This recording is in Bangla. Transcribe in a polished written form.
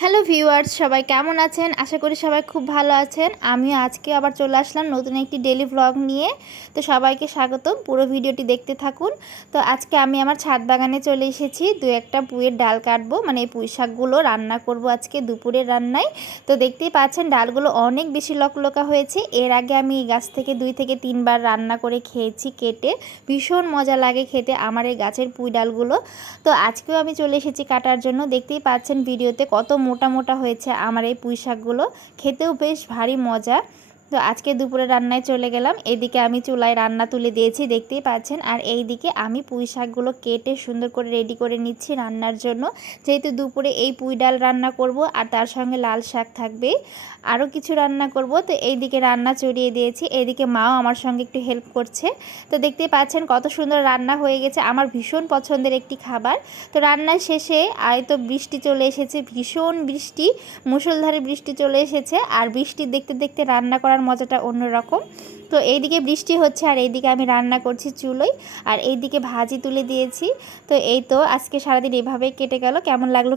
হ্যালো ভিউয়ার্স, সবাই কেমন আছেন? আশা করি সবাই খুব ভালো আছেন। আমিও আজকে আবার চলে আসলাম নতুন একটি ডেইলি ভ্লগ নিয়ে। তো সবাইকে স্বাগতম, পুরো ভিডিওটি দেখতে থাকুন। তো আজকে আমি আমার ছাদ বাগানে চলে এসেছি। দু একটা পুঁইয়ের ডাল কাটবো, মানে এই পুঁই শাকগুলো রান্না করব আজকে দুপুরের রান্নায়। তো দেখতেই পাচ্ছেন ডালগুলো অনেক বেশি লকলকা হয়েছে। এর আগে আমি এই গাছ থেকে 2 থেকে 3 বার রান্না করে খেয়েছি কেটে। ভীষণ মজা লাগে খেতে আমার এই গাছের পুঁই ডালগুলো। তো আজকেও আমি চলে এসেছি কাটার জন্য। দেখতেই পাচ্ছেন ভিডিওতে কত মোটা মোটা হয়েছে আমার এই পুঁই শাকগুলো, খেতেও বেশ ভারী মজা। তো আজকে দুপুরে রান্নায় চলে গেলাম। এদিকে আমি চুলায় রান্না তুলে দিয়েছি, দেখতেই পাচ্ছেন। আর এই দিকে আমি পুঁই শাকগুলো কেটে সুন্দর করে রেডি করে নিচ্ছি রান্নার জন্য। যেহেতু দুপুরে এই পুঁই ডাল রান্না করব আর তার সঙ্গে লাল শাক থাকবে, আরও কিছু রান্না করব। তো এই দিকে রান্না চড়িয়ে দিয়েছি, এইদিকে মাও আমার সঙ্গে একটু হেল্প করছে। তো দেখতেই পাচ্ছেন কত সুন্দর রান্না হয়ে গেছে, আমার ভীষণ পছন্দের একটি খাবার। তো রান্নার শেষে তো বৃষ্টি চলে এসেছে, ভীষণ বৃষ্টি, মুষলধারে বৃষ্টি চলে এসেছে। আর বৃষ্টি দেখতে দেখতে রান্না করার মজাটা অন্যরকম। তো এইদিকে বৃষ্টি হচ্ছে আর এইদিকে আমি রান্না করছি চুলোয়, আর এইদিকে ভাজি তুলে দিয়েছি। তো এই তো আজকে সারাদিন এভাবেই কেটে গেল। কেমন লাগলো